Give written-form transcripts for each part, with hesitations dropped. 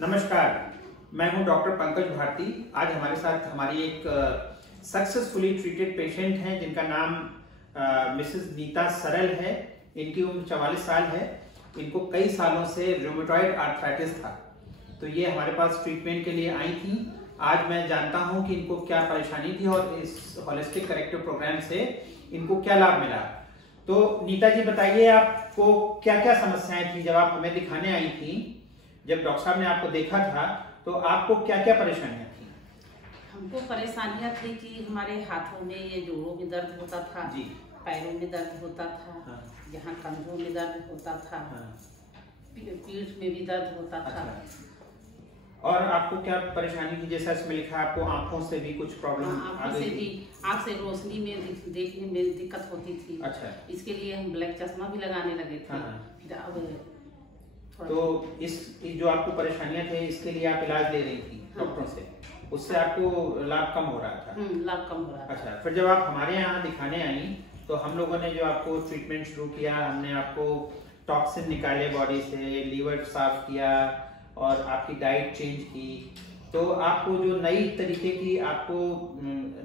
नमस्कार, मैं हूं डॉक्टर पंकज भारती। आज हमारे साथ हमारी एक सक्सेसफुली ट्रीटेड पेशेंट हैं जिनका नाम मिसेस नीता सरल है। इनकी उम्र 44 साल है। इनको कई सालों से रूमेटॉइड आर्थराइटिस था, तो ये हमारे पास ट्रीटमेंट के लिए आई थी। आज मैं जानता हूं कि इनको क्या परेशानी थी और इस होलिस्टिक करेक्टिव प्रोग्राम से इनको क्या लाभ मिला। तो नीता जी बताइए, आपको क्या क्या समस्याएं थी जब आप हमें दिखाने आई थी? जब डॉक्टर साहब ने आपको देखा था तो आपको क्या क्या परेशानियां थी? हमको परेशानियां थी कि हमारे हाथों में, ये जोड़ों में दर्द होता था जी, पैरों में दर्द होता था, हाँ। यहाँ कंधों में दर्द होता था, हाँ। पीठ में भी दर्द होता था। और आपको क्या परेशानी थी? जैसा इसमें लिखा है आपको आंखों से भी कुछ प्रॉब्लम आ गई थी। आंख से रोशनी में देखने में दिक्कत होती थी। अच्छा। इसके लिए हम ब्लैक चश्मा भी लगाने लगे थे। हाँ। फिर अब तो इस जो आपको परेशानियां थे इसके लिए आप इलाज ले रही थी डॉक्टरों से, उससे आपको लाभ कम हो रहा था? लाभ कम हो रहा था। अच्छा, फिर जब आप हमारे यहाँ दिखाने आई तो हम लोगों ने जो आपको ट्रीटमेंट शुरू किया, हमने आपको टॉक्सिन निकाले बॉडी से, लीवर साफ किया और आपकी डाइट चेंज की। तो आपको जो नई तरीके की आपको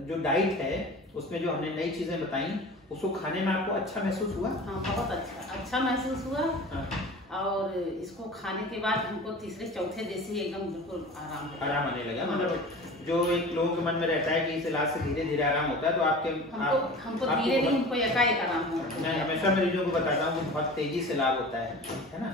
जो डाइट है उसमें जो हमने नई चीजें बताई, उसको खाने में आपको अच्छा महसूस हुआ? हाँ, बहुत अच्छा महसूस हुआ। हाँ। और इसको खाने के बाद हमको तीसरे चौथे दिन से एकदम बिल्कुल आराम आने लगा। मतलब जो एक लोगों के मन में रहता है कि इस इलाज से धीरे धीरे आराम होता है, तो हमको धीरे धीरे हमको एकाएक आराम होता है। मैं हमेशा मरीजों को बताता हूँ कि बहुत तेजी से लाभ होता है ना।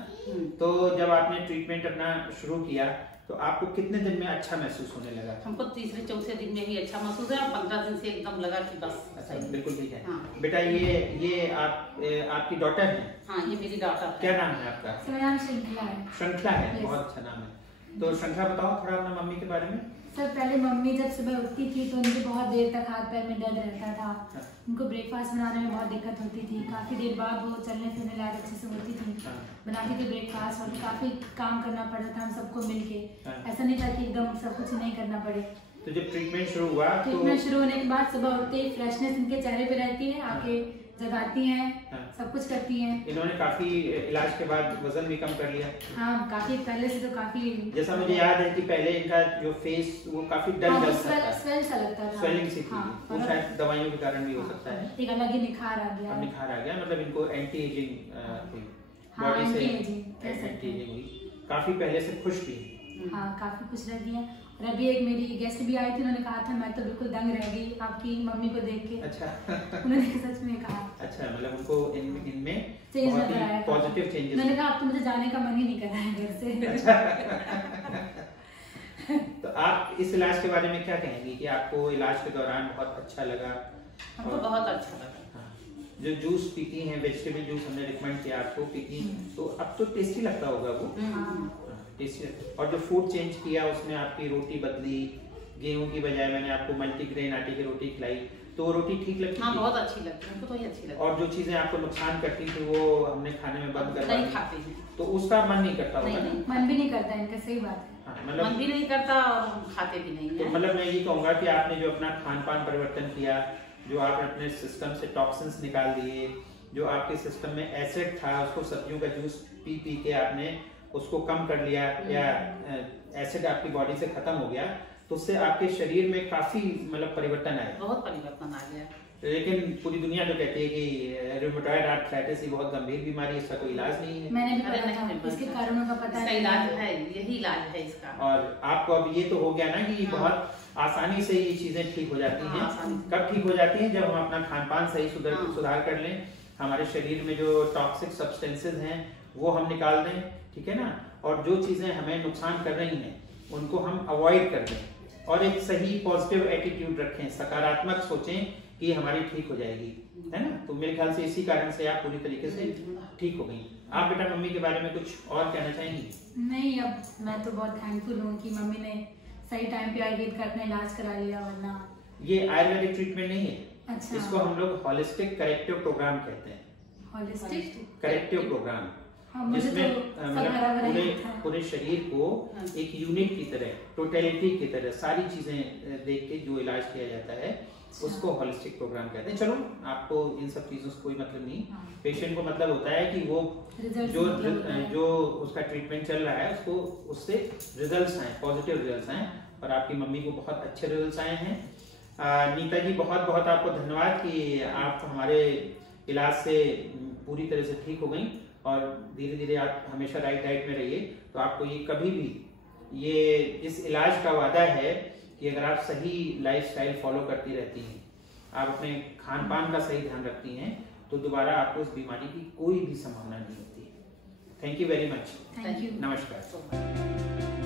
तो जब आपने ट्रीटमेंट अपना शुरू किया तो आपको कितने दिन में अच्छा महसूस होने लगा? हमको तीसरे चौथे दिन में ही अच्छा महसूस है। 15 दिन से एकदम लगा कि बस बिल्कुल ठीक है। हाँ। बेटा ये आपकी डॉटर है? हाँ, ये मेरी डॉटर है। क्या नाम है आपका? मेरा नाम श्रृंखला है। श्रृंखला है, बहुत अच्छा नाम है। तो श्रृंखला बताओ थोड़ा अपना मम्मी के बारे में। सर, पहले मम्मी जब सुबह उठती थी तो उनके बहुत देर तक हाथ पैर में दर्द रहता था। हाँ। उनको ब्रेकफास्ट बनाने में बहुत दिक्कत होती थी। काफी देर बाद वो चलने फिरने लायक अच्छे से होती थी। हाँ। बनाती थी ब्रेकफास्ट और काफी काम करना पड़ता था हम सबको मिलके। हाँ। ऐसा नहीं था कि एकदम सब कुछ नहीं करना पड़े। तो जब ट्रीटमेंट शुरू हुआ, ट्रीटमेंट शुरू होने के बाद सुबह उठते ही फ्रेशनेस इनके चेहरे पे रहती है, आके जगाती हैं। हाँ। सब कुछ करती हैं। इन्होंने काफी इलाज के बाद वजन भी कम कर लिया। हाँ, काफी पहले से तो काफी, जैसा मुझे याद है कि पहले इनका जो फेस वो काफी डल था, स्वेल सा लगता था, स्वेलिंग सी थी। वो शायद दवाइयों के कारण भी हो सकता है। एक अलग ही निखार आ गया। निखार आ गया, मतलब इनको एंटी एजिंग हुई, बॉडी से एंटी एजिंग हुई। काफी पहले से खुश भी। हाँ, काफी खुश रह गई हैं। और अभी एक मेरी गेस्ट भी आई थी, उन्होंने कहा था मैं तो बिल्कुल दंग रह गई आपकी मम्मी को देख के। अच्छा। उन्होंने सच में कहा। अच्छा, मतलब उनको इनमें चेंज नजर आया, पॉजिटिव चेंजेस। उन्होंने कहा अब तो मुझे जाने का मन ही नहीं कर रहा है घर से। अच्छा। तो आप इस इलाज के बारे में क्या कहेंगी कि आपको इलाज के दौरान बहुत अच्छा लगा? हमको बहुत अच्छा लगा। जो जूस पीती हैं, वेजिटेबल जूस हमने रिकमेंड किया आपको, पीती, तो अब तो टेस्टी लगता होगा वो। और जो फूड चेंज किया उसमें आपकी रोटी बदली, गेहूं की बजाय मैंने आपको मल्टीग्रेन आटे की रोटी खिलाई, तो रोटी ठीक लगती? हाँ, बहुत अच्छी लगती है, हमको तो ही अच्छी लगती है। और जो चीजें आपको नुकसान करती थी वो हमने खाने में बंद करवा दी। नहीं खाते हैं तो उसका मन नहीं करता होगा? मन भी नहीं करता इनका, सही बात है। मतलब मन भी नहीं करता और खाते भी नहीं। तो मतलब मैं ये कहूंगा कि आपने जो अपना खान पान परिवर्तन किया, जो आपने अपने सिस्टम से टॉक्सिन्स निकाल दिए, जो आपके सिस्टम में एसिड था उसको सब्जियों का जूस पी पी के आपने उसको कम कर लिया, या एसिड आपकी बॉडी से खत्म हो गया, तो उससे आपके शरीर में काफी मतलब परिवर्तन आया। बहुत परिवर्तन आ गया। लेकिन पूरी दुनिया तो कहती है कि रूमेटॉइड आर्थराइटिस बहुत गंभीर बीमारी है, इसका कोई इलाज नहीं है। मैंने भी पढ़ा था, इसके कारणों का पता है। इलाज है, यही इलाज है इसका। और आपको अब ये तो हो गया ना कि बहुत आसानी से ये चीजें ठीक हो जाती हैं। कब ठीक हो जाती हैं? जब हम अपना खान पान सही सुधार कर लें, हमारे शरीर में जो टॉक्सिक सब्सटेंसेज हैं वो हम निकाल दें, ठीक है ना, और जो चीजें हमें नुकसान कर रही हैं उनको हम अवॉइड कर दें और एक सही पॉजिटिव एटीट्यूड रखें, सकारात्मक सोचें कि हमारी ठीक हो जाएगी, है ना। तो मेरे ख्याल से इसी कारण से आप पूरी तरीके से ठीक हो गई। आप बेटा मम्मी के बारे में कुछ और कहना चाहेंगी? नहीं, अब मैं तो बहुत थैंकफुल हूँ कि मम्मी ने सही टाइम पे आयुर्वेद का अपना इलाज करा लिया, वरना ये आयुर्वेदिक ट्रीटमेंट नहीं है। अच्छा। इसको हम लोग होलिस्टिक करेक्टिव प्रोग्राम कहते हैं। होलिस्टिक करेक्टिव प्रोग्राम, जिसमें पूरे शरीर को एक यूनिट की तरह, टोटलिटी की तरह सारी चीजें देख के जो इलाज किया जाता है उसको होलिस्टिक प्रोग्राम कहते हैं। चलो, आपको इन सब चीजों से कोई मतलब नहीं, पेशेंट को मतलब होता है कि वो जो उसका ट्रीटमेंट चल रहा है उसको उससे रिजल्ट्स आए, पॉजिटिव रिजल्ट्स आए, और आपकी मम्मी को बहुत अच्छे रिजल्ट्स आए हैं। नीता जी, बहुत बहुत आपको धन्यवाद कि आप हमारे इलाज से पूरी तरह से ठीक हो गई, और धीरे धीरे आप हमेशा राइट डाइट में रहिए। तो आपको ये कभी भी ये इस इलाज का वादा है कि अगर आप सही लाइफस्टाइल फॉलो करती रहती हैं, आप अपने खान पान का सही ध्यान रखती हैं, तो दोबारा आपको इस बीमारी की कोई भी संभावना नहीं होती है। Thank you very much. Thank you. नमस्कार।